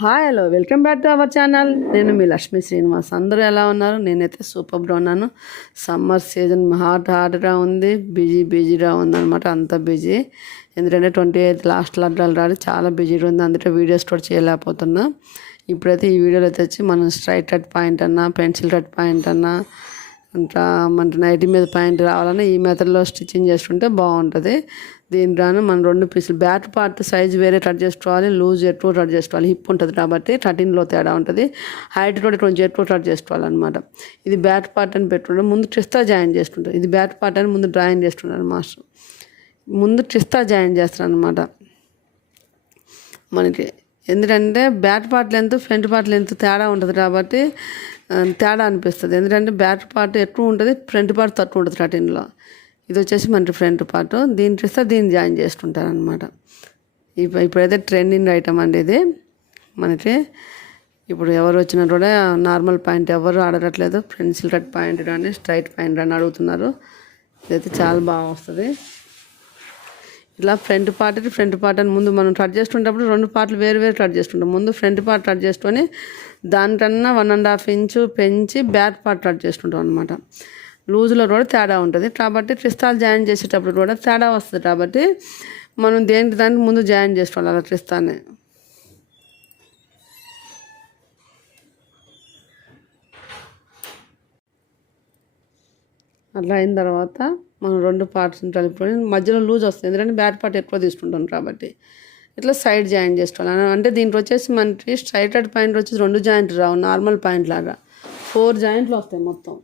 Hi hello welcome back to our channel నేను మీ లక్ష్మీ శ్రీనివాస్. అందరూ ఎలా ఉన్నారు? నేనైతే సూపర్గా ఉన్నాను. సమ్మర్ సీజన్ హాట్ హాట్గా ఉంది. బిజీ బిజీగా ఉందన్నమాట. అంత బిజీ ఎందుకంటే ట్వంటీ ఎయిత్ లాస్ట్ లాడ్డాలు రాదు చాలా బిజీగా ఉంది. అందుకే వీడియోస్ కూడా చేయలేకపోతున్నా. ఇప్పుడైతే ఈ వీడియోలో తెచ్చి మనం స్ట్రైట్ కట్ పాయింట్ అన్నా పెన్సిల్ కట్ పాయింట్ అన్నా మన నైటీ మీద పాయింట్ రావాలని ఈ మెథడ్లో స్టిచ్చింగ్ చేసుకుంటే బాగుంటుంది. దీని రాను మనం రెండు పీసులు బ్యాట్ పార్ట్ సైజ్ వేరే కట్ చేసుకోవాలి లూజ్ ఎక్కువ కట్ చేసుకోవాలి హిప్ ఉంటుంది కాబట్టి థర్టీన్లో తేడా ఉంటుంది. హైట్ కూడా కొంచెం ఎక్కువ కట్ చేసుకోవాలన్నమాట. ఇది బ్యాట్ పార్ట్ అని పెట్టుకుంటే ముందు క్రిస్తా జాయిన్ చేసుకుంటారు. ఇది బ్యాట్ పార్ట్ అని ముందు జాయిన్ చేసుకుంటారు మాస్టర్. ముందు క్రిస్తా జాయిన్ చేస్తారు అనమాట మనకి ఎందుకంటే back part length front part length తేడా ఉంటుంది కాబట్టి తేడా అనిపిస్తుంది. ఎందుకంటే బ్యాక్ పార్ట్ ఎక్కువ ఉంటుంది ఫ్రంట్ పార్ట్ తక్కువ ఉంటుంది కటింగ్లో ఇది వచ్చేసి మనకి ఫ్రంట్ పార్ట్. దీని చేస్తే దీన్ని జాయిన్ చేసుకుంటారు అనమాట ఇప్పుడు ఇప్పుడైతే ట్రెండింగ్ ఐటమ్ అండి ఇది. మనకి ఇప్పుడు ఎవరు వచ్చినా కూడా నార్మల్ పాయింట్ ఎవరు అడగట్లేదు పెన్సిల్ కట్ పాయింట్ కానీ స్ట్రైట్ పాయింట్ అని అడుగుతున్నారు. ఇదైతే చాలా బాగా వస్తుంది. ఇలా ఫ్రంట్ పార్ట్ ఫ్రంట్ పార్ట్ అని ముందు మనం కట్ చేసుకునేటప్పుడు రెండు పార్ట్లు వేరు వేరు కట్ చేసుకుంటాం ముందు ఫ్రంట్ పార్ట్ కట్ చేసుకొని దానికన్నా వన్ అండ్ హాఫ్ ఇంచు పెంచి బ్యాక్ పార్ట్ కట్ చేసుకుంటాం అనమాట లూజ్లో కూడా తేడా ఉంటుంది. కాబట్టి క్రిస్తాలు జాయిన్ చేసేటప్పుడు కూడా తేడా వస్తుంది. కాబట్టి మనం దేనికి దానికి ముందు జాయిన్ చేసుకోవాలి అలా క్రిస్తాన్ని అట్లా అయిన తర్వాత మనం రెండు పార్ట్స్ని కలుపుకొని మధ్యలో లూజ్ వస్తుంది. ఎందుకంటే బ్యాట్ పార్ట్ ఎక్కువ తీసుకుంటాం కాబట్టి. ఇట్లా సైడ్ జాయింట్ చేసుకోవాలి. అంటే దీంట్లో వచ్చేసి మనకి స్ట్రైటెడ్ పాయింట్ వచ్చేసి రెండు జాయింట్లు రావు. నార్మల్ పాయింట్ లాగా. ఫోర్ జాయింట్లు వస్తాయి మొత్తం.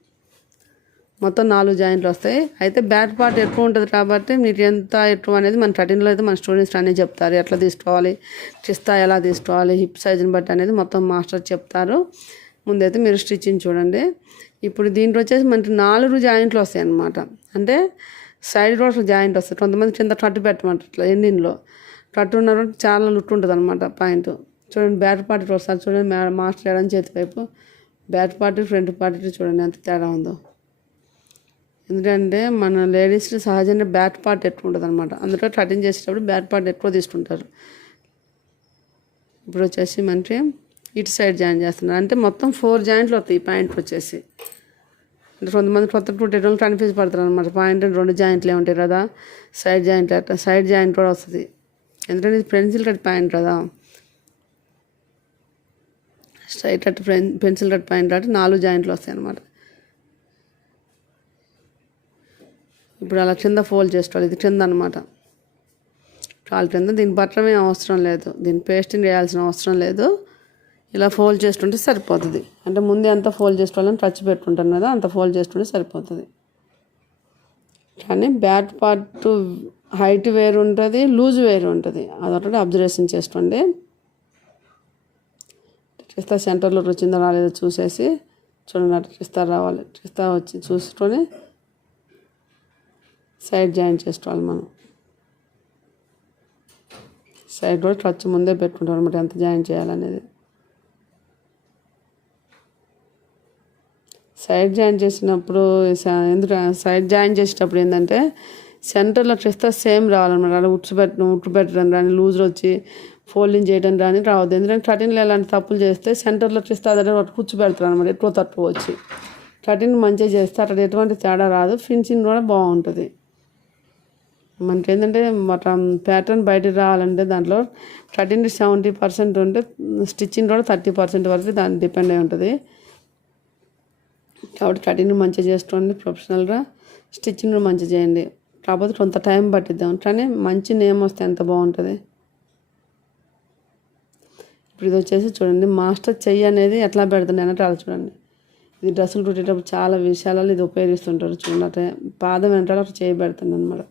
మొత్తం నాలుగు జాయింట్లు వస్తాయి. అయితే బ్యాట్ పార్ట్ ఎక్కువ ఉంటుంది కాబట్టి మీకు ఎంత ఎక్కువ అనేది మన థర్టీన్లో అయితే మన స్టూడెంట్స్ అనేది చెప్తారు. ఎట్లా తీసుకోవాలి? చిస్తా ఎలా తీసుకోవాలి? హిప్ సైజుని బట్టి అనేది మొత్తం మాస్టర్ చెప్తారు. ముందైతే మీరు స్టిచ్చింగ్ చూడండి. ఇప్పుడు దీంట్లో వచ్చేసి మనకి నాలుగు జాయింట్లు వస్తాయి అన్నమాట అంటే సైడ్ రోడ్స్ జాయింట్ వస్తాయి. కొంతమంది కింద కట్టు పెట్టమంటారు ఇట్లా ఎండింగ్లో. కట్టు ఉన్న చాలా లుట్ ఉంటుంది అనమాట పాయింట్. చూడండి బ్యాట్ పార్టీ వస్తారు చూడండి మాస్టర్ ఎడం చేతి వైపు. బ్యాట్ పార్టీ ఫ్రంట్ పార్టీ చూడండి ఎంత తేడా ఉందో. ఎందుకంటే మన లేడీస్ సహజంగా బ్యాట్ పార్ట్ ఎక్కువ ఉంటుంది అనమాట అందులో కటింగ్ చేసేటప్పుడు బ్యాట్ పార్ట్ ఎక్కువ తీసుకుంటారు. ఇప్పుడు వచ్చేసి మనకి ఇటు సైడ్ జాయిన్ చేస్తున్నారు. అంటే మొత్తం ఫోర్ జాయింట్లు వస్తాయి ఈ పాయింట్ వచ్చేసి. అంటే కొంతమంది కొత్త కుట్టేటోళ్ళు కన్ఫ్యూజ్ పడతారు అనమాట పాయింట్ రెండు జాయింట్లే ఉంటాయి కదా. సైడ్ జాయింట్లు అట్లా సైడ్ జాయింట్ కూడా వస్తుంది. ఎందుకంటే ఇది పెన్సిల్ కట్ పాయింట్ కదా. Straight cut pencil cut point అంటే నాలుగు జాయింట్లు వస్తాయి అనమాట ఇప్పుడు అలా కింద ఫోల్డ్ చేసుకోవాలి. ఇది కింద అనమాట కాలు కింద. దీని బట్టమే అవసరం లేదు. దీని పేస్టింగ్ వేయాల్సిన అవసరం లేదు. ఇలా ఫోల్డ్ చేస్తుంటే సరిపోతుంది. అంటే ముందే అంత ఫోల్డ్ చేసుకోవాలని టచ్ పెట్టుకుంటాను కదా అంత ఫోల్డ్ చేసుకుంటే సరిపోతుంది. కానీ బ్యాట్ పార్ట్ హైట్ వేరు ఉంటుంది లూజ్ వేరు ఉంటుంది. అదొకటి అబ్జర్వేషన్ చేసుకోండి. ట్రిస్తా సెంటర్లో వచ్చిందో రాలేదో చూసేసి చూడండి అటు చిస్తా రావాలి. ట్రిస్తా వచ్చి చూసుకొని సైడ్ జాయిన్ చేసుకోవాలి మనం. సైడ్ కూడా టచ్ ముందే పెట్టుకుంటాం అనమాట ఎంత జాయిన్ చేయాలనేది. సైడ్ జాయిన్ చేసినప్పుడు స- ఎందుకు సైడ్ జాయిన్ చేసేటప్పుడు ఏంటంటే సెంటర్లో చేస్తే సేమ్ రావాలన్నమాట. అలా ఉచ్చు పెట్టడం ఉట్టు పెట్టడం కానీ లూజ్లో వచ్చి ఫోల్డింగ్ చేయడం కానీ రావద్దు. ఎందుకంటే కటిన్లో ఎలాంటి తప్పులు చేస్తే సెంటర్లో చేస్తే అదే ఒకటి కూర్చు పెడతారు అనమాట ఎక్కువ తక్కువ వచ్చి. కటిన్ మంచిగా చేస్తే అక్కడ ఎటువంటి తేడా రాదు. ఫినిషింగ్ కూడా బాగుంటుంది. మనకి ఏంటంటే మొత్తం ప్యాటర్న్ బయటకు రావాలంటే దాంట్లో కటిన్ సెవెంటీ పర్సెంట్ ఉంటే స్టిచ్చింగ్ కూడా థర్టీ పర్సెంట్ వరకు దాన్ని డిపెండ్ అయి ఉంటుంది. కాబట్టి కటింగ్ మంచిగా చేసుకోండి ప్రొఫెషనల్గా స్టిచ్చింగ్ కూడా మంచిగా చేయండి. కాకపోతే కొంత టైం పట్టిద్దాం. కానీ మంచి నేమ్ వస్తే ఎంత బాగుంటుంది? ఇప్పుడు ఇది వచ్చేసి చూడండి మాస్టర్ చెయ్యి అనేది ఎట్లా పెడుతుంది అన్నట్టు అలా చూడండి. ఇది డ్రెస్సులు కుట్టేటప్పుడు చాలా విషయాలలో ఇది ఉపయోగిస్తుంటారు చూడండి. పాదం వెంటాడు అట్లా చేయి పెడుతుంది అనమాట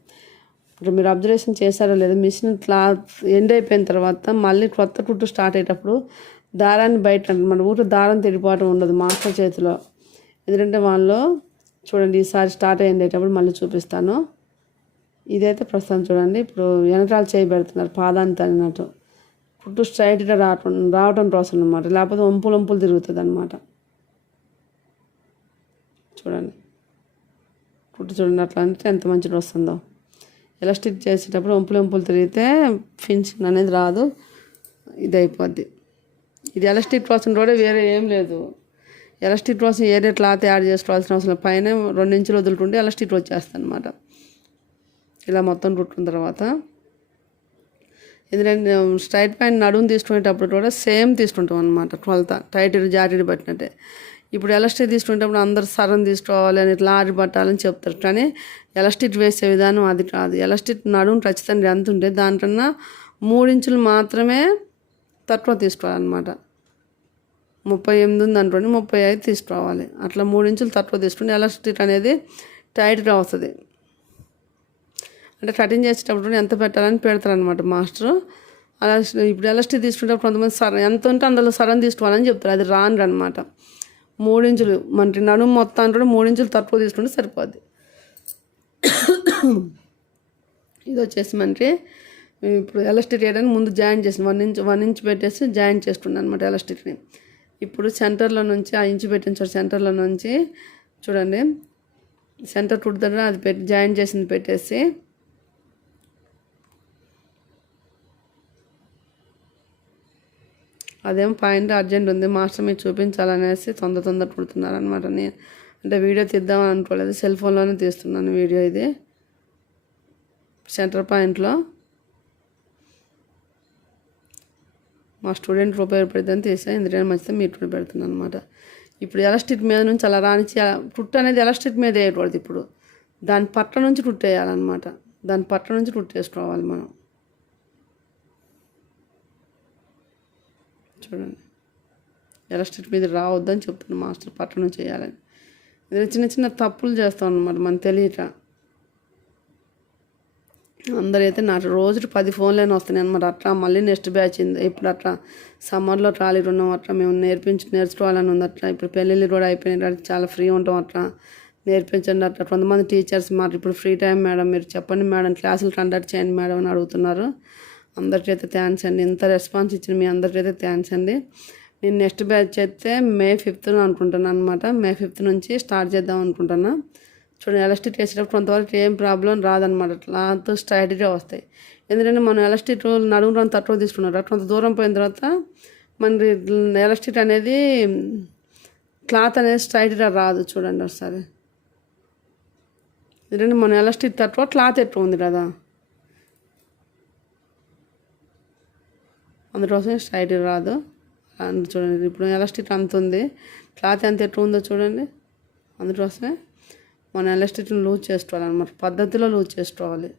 ఇప్పుడు మీరు అబ్జర్వేషన్ చేశారో లేదో మిషన్ క్లాత్ ఎండ్ అయిపోయిన తర్వాత మళ్ళీ కొత్త కుట్టు స్టార్ట్ అయ్యేటప్పుడు దారాన్ని బయట మన ఊరు దారం తిరిగిపోవటం ఉండదు మాస్టర్ చేతిలో. ఎందుకంటే వాళ్ళు చూడండి ఈసారి స్టార్ట్ అయ్యేటప్పుడు మళ్ళీ చూపిస్తాను. ఇదైతే ప్రస్తుతం చూడండి ఇప్పుడు వెనకాల చేయి పెడుతున్నారు పాదాన్ని తగినట్టు. కుట్టు స్ట్రైట్గా రావటం రావటం ప్రాసెస్ అనమాట లేకపోతే వంపులు వంపులు తిరుగుతుంది అనమాట చూడండి. కుట్టు చూడండి అట్లా అంటే ఎంత మంచిగా వస్తుందో. ఎలా స్టిచ్ చేసేటప్పుడు వంపులు వంపులు తిరిగితే ఫినిషింగ్ అనేది రాదు. ఇది అయిపోద్ది ఇది ఎలాస్టిక్ ప్రాసెస్ కూడా వేరే ఏం లేదు. ఎలాస్టిక్ కోసం ఏరే క్లాత్ యాడ్ చేసుకోవాల్సిన అవసరం పైన రెండు ఇంచులు వదులుకుంటే ఎలాస్టిక్ వచ్చేస్తుంది అనమాట ఇలా మొత్తం రుట్టిన తర్వాత ఎందుకంటే స్ట్రైట్ ప్యాంట్ నడుము తీసుకునేటప్పుడు కూడా సేమ్ తీసుకుంటాం అనమాట కొలత టైట్ జాకెట్ పట్టినట్టే. ఇప్పుడు ఎలాస్టిక్ తీసుకునేటప్పుడు అందరు సరం తీసుకోవాలి అని ఇట్లా ఆరి పట్టాలని చెప్తారు. కానీ ఎలాస్టిక్ వేసే విధానం అది కాదు. ఎలాస్టిక్ నడుము ఖచ్చితంగా ఎంత ఉంటే దానికన్నా మూడించులు మాత్రమే తక్కువ తీసుకోవాలన్నమాట. ముప్పై ఎనిమిది ఉంది అనుకోండి ముప్పై ఐదు తీసుకురావాలి. అట్లా మూడు ఇంచులు తక్కువ తీసుకుంటే ఎలాస్టిక్ అనేది టైట్గా వస్తుంది. అంటే కటింగ్ చేసేటప్పుడు ఎంత పెట్టాలని పెడతారనమాట మాస్టరు. అలా ఇప్పుడు ఎలాస్టిక్ తీసుకునేటప్పుడు కొంతమంది సర ఎంత ఉంటే అందులో సరం తీసుకోవాలని చెప్తారు. అది రాను అనమాట మూడించులు మన నడుము మొత్తాన్ని కూడా మూడించులు తక్కువ తీసుకుంటే సరిపోద్ది. ఇది వచ్చేసి మనకి ఇప్పుడు ఎలాస్టిక్ వేయడానికి ముందు జాయిన్ చేసిన వన్ ఇంచ్ వన్ ఇంచ్ పెట్టేసి జాయిన్ చేసుకున్నాను అనమాట ఎలాస్టిక్ని. ఇప్పుడు సెంటర్లో నుంచి ఆ ఇంచు పెట్టిన చోట సెంటర్లో నుంచి చూడండి. సెంటర్ కుడి అది పెట్టి జాయిన్ చేసింది పెట్టేసి. అదేం పాయింట్ అర్జెంట్ ఉంది మాస్టర్ మీరు చూపించాలనేసి తొందర తొందర పుడుతున్నారు అనమాట నేను అంటే వీడియో తీద్దామని అనుకోలేదు సెల్ ఫోన్లోనే తీస్తున్నాను వీడియో ఇది. సెంటర్ పాయింట్లో. మా స్టూడెంట్ ఉపయోగపడుతుందని తీసా ఎందుకంటే మంచిది మీరు పెడుతున్నాను అనమాట ఇప్పుడు ఎలాస్టిక్ మీద నుంచి అలా రానిచ్చి టుట్టు అనేది ఎలాస్టిక్ మీద వేయకూడదు ఇప్పుడు. దాని పట్ల నుంచి టుట్టేయాలన్నమాట దాని పట్ల నుంచి టుట్టేసుకోవాలి మనం. చూడండి. ఎలాస్టిక్ మీద రావద్దని చెప్తున్నాను మాస్టర్ పట్ల నుంచి చేయాలని చిన్న చిన్న తప్పులు చేస్తాం అనమాట మనం తెలియక. అందరైతే నాకు రోజు పది ఫోన్లైనా వస్తున్నాయి అనమాట అట్లా మళ్ళీ నెక్స్ట్ బ్యాచ్ ఉంది ఇప్పుడు అట్లా సమ్మర్లో ట్రాలీలు ఉన్నాం అట్లా మేము నేర్పించి నేర్చుకోవాలని ఉంది అట్లా. ఇప్పుడు పెళ్ళిళ్ళు కూడా అయిపోయినాయి చాలా ఫ్రీ ఉంటాం అట్లా. నేర్పించండి అట్లా. కొంతమంది టీచర్స్ మాట ఇప్పుడు ఫ్రీ టైం మేడం మీరు చెప్పండి మేడం క్లాసులు కండక్ట్ చేయండి మేడం అని అడుగుతున్నారు. అందరికైతే థ్యాంక్స్ అండి. ఇంత రెస్పాన్స్ ఇచ్చిన మీ అందరికైతే థ్యాంక్స్ అండి. నేను నెక్స్ట్ బ్యాచ్ అయితే మే ఫిఫ్త్ అనుకుంటున్నాను అనమాట మే ఫిఫ్త్ నుంచి స్టార్ట్ చేద్దాం అనుకుంటున్నాను చూడండి ఎలాస్టిక్ వేసేటప్పుడు కొంతవరకు ఏం ప్రాబ్లం రాదనమాట క్లాత్ స్ట్రైట్గా వస్తాయి. ఎందుకంటే మనం ఎలాస్టిక్ నడుము రంగు తక్కువ తీసుకున్నారు కొంత దూరం పోయిన తర్వాత మన ఎలాస్టిక్ అనేది క్లాత్ అనేది స్ట్రైట్గా రాదు చూడండి ఒకసారి. ఎందుకంటే మన ఎలాస్టిక్ తక్కువ క్లాత్ ఎక్కువ ఉంది కదా. అందుకోసం స్ట్రైట్ రాదు. చూడండి ఇప్పుడు ఎలాస్టిక్ అంత ఉంది. క్లాత్ ఎంత ఎక్కువ ఉందో చూడండి. అందుకోసమే మన ఎలాస్టిక్ని లూజ్ చేసుకోవాలన్నమాట. పద్ధతిలో లూజ్ చేసుకోవాలి.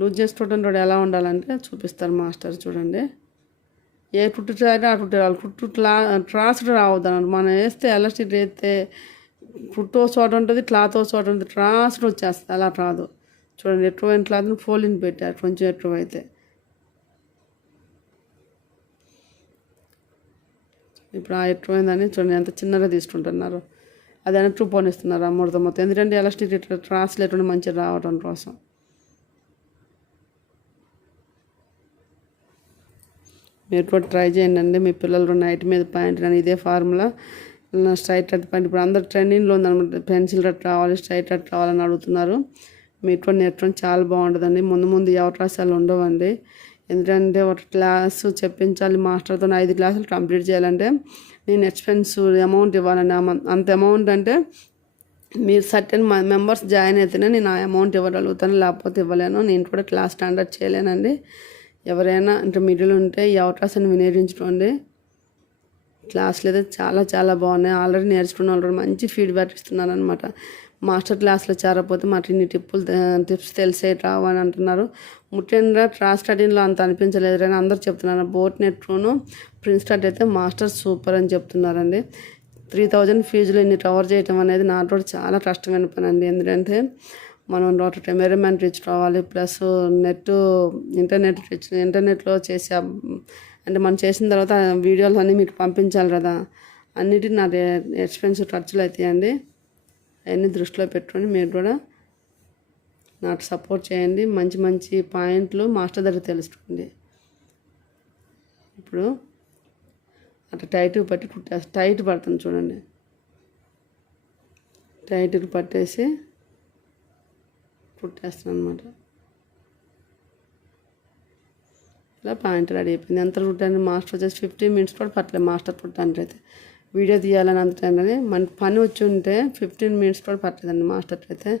లూజ్ చేసుకోవడం కూడా ఎలా ఉండాలంటే చూపిస్తారు మాస్టర్ చూడండి. ఏ కుట్టు చేయాలి ఆ కుట్టు రావాలి. కుట్టు క్లా రావద్దు అన్నమాట మనం వేస్తే ఎలాస్టిక్ వేస్తే కుట్టు చోట ఉంటుంది క్లాత్ చోట ఉంటుంది ట్రాస్డ్ వచ్చేస్తుంది. అలా రాదు. చూడండి ఎక్కువైన క్లాత్ని ఫోల్డింగ్ పెట్టారు. కొంచెం ఎక్కువైతే ఇప్పుడు ఆ ఎక్కువైందని చూడండి ఎంత చిన్నగా తీసుకుంటున్నారు. అది ట్రూప్ పోనిస్తున్నారు ఆ మొత్తం. ఎందుకంటే ఎలాస్టిక్ ఇట్లా ట్రాస్ లేకుండా మంచిగా రావడం కోసం. మీరు కూడా ట్రై చేయండి అండి. మీ పిల్లలు నైట్ మీద పాయింట్ కానీ ఇదే ఫార్ములా స్ట్రైట్ కట్ పాయింట్ ఇప్పుడు అందరు ట్రెండింగ్లో ఉందన్నమాట. పెన్సిల్ రట్ రావాలి స్ట్రైట్ కట్ రావాలని అడుగుతున్నారు. మీరు కూడా నేర్చుకోవడం చాలా బాగుంటుందండి. ముందు ముందు అవకాశాలు ఉండవండి. ఎందుకంటే ఒక క్లాసు చెప్పించాలి. మాస్టర్తో ఐదు క్లాసులు కంప్లీట్ చేయాలంటే నేను ఎక్స్పెన్స్ అమౌంట్ ఇవ్వాలండి అంత అమౌంట్ అంటే మీరు సర్టెన్ మెంబర్స్ జాయిన్ అయితేనే నేను ఆ అమౌంట్ ఇవ్వగలుగుతాను లేకపోతే ఇవ్వలేను. నేను కూడా క్లాస్ స్టాండర్డ్ చేయలేనండి. ఎవరైనా అంటే మిడిల్ ఉంటే ఈ అవకాశాన్ని వినియోగించుకోండి. క్లాసులు అయితే చాలా చాలా బాగున్నాయి. ఆల్రెడీ నేర్చుకున్న వాళ్ళు మంచి ఫీడ్బ్యాక్ ఇస్తున్నారు అనమాట మాస్టర్ క్లాస్లో చేరకపోతే మాకు ఇన్ని టిప్పులు టిప్స్ తెలిసే రావు అని అంటున్నారు. ముఖ్యంగా ట్రాస్ స్టడీలో అంత అనిపించలేదు అని అందరు చెప్తున్నారు. బోట్ నెట్లోను ప్రిన్స్ స్టడీ అయితే మాస్టర్ సూపర్ అని చెప్తున్నారండి. త్రీ థౌజండ్ ఫీజులు ఇన్ని కవర్ చేయటం అనేది నాకు చాలా కష్టమైన పని అండి ఎందుకంటే మనం ఒకటి మెజర్మెంట్ ఇచ్చుకోవాలి ప్లస్ నెట్ ఇంటర్నెట్ ఇంటర్నెట్లో చేసే అంటే మనం చేసిన తర్వాత వీడియోలు అన్నీ మీకు పంపించాలి కదా. అన్నిటిని నా ఎక్స్పెన్స్ ఖర్చులు అవుతాయండి. అవన్నీ దృష్టిలో పెట్టుకొని మీరు కూడా నాకు సపోర్ట్ చేయండి. మంచి మంచి పాయింట్లు మాస్టర్ దగ్గర తెలుసుకోండి. ఇప్పుడు అట్లా టైట్ పట్టి కుట్టేసి టైట్ పడుతుంది చూడండి. టైట్కి పట్టేసి కుట్టేస్తాను అనమాట ఇలా పాయింట్ రెడీ అయిపోయింది. ఎంత కుట్టండి మాస్టర్ వచ్చేసి ఫిఫ్టీన్ మినిట్స్ కూడా పట్టలేదు మాస్టర్ కుట్టడానికి అయితే. వీడియో తీయాలని అంత టైం మన పని వచ్చి ఉంటే ఫిఫ్టీన్ మినిట్స్ కూడా పట్టలేదండి మాస్టర్ అయితే.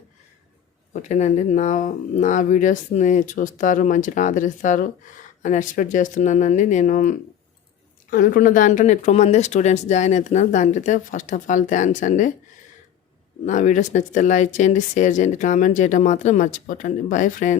ఓకేనండి. నా నా వీడియోస్ని చూస్తారు మంచిగా ఆదరిస్తారు అని ఎక్స్పెక్ట్ చేస్తున్నానండి. నేను అనుకున్న దాంట్లో ఎక్కువ మంది స్టూడెంట్స్ జాయిన్ అవుతున్నారు. దానికైతే ఫస్ట్ ఆఫ్ ఆల్ థ్యాంక్స్ అండి. నా వీడియోస్ నచ్చితే లైక్ చేయండి షేర్ చేయండి కామెంట్ చేయడం మాత్రం మర్చిపోకండి. Bye friends.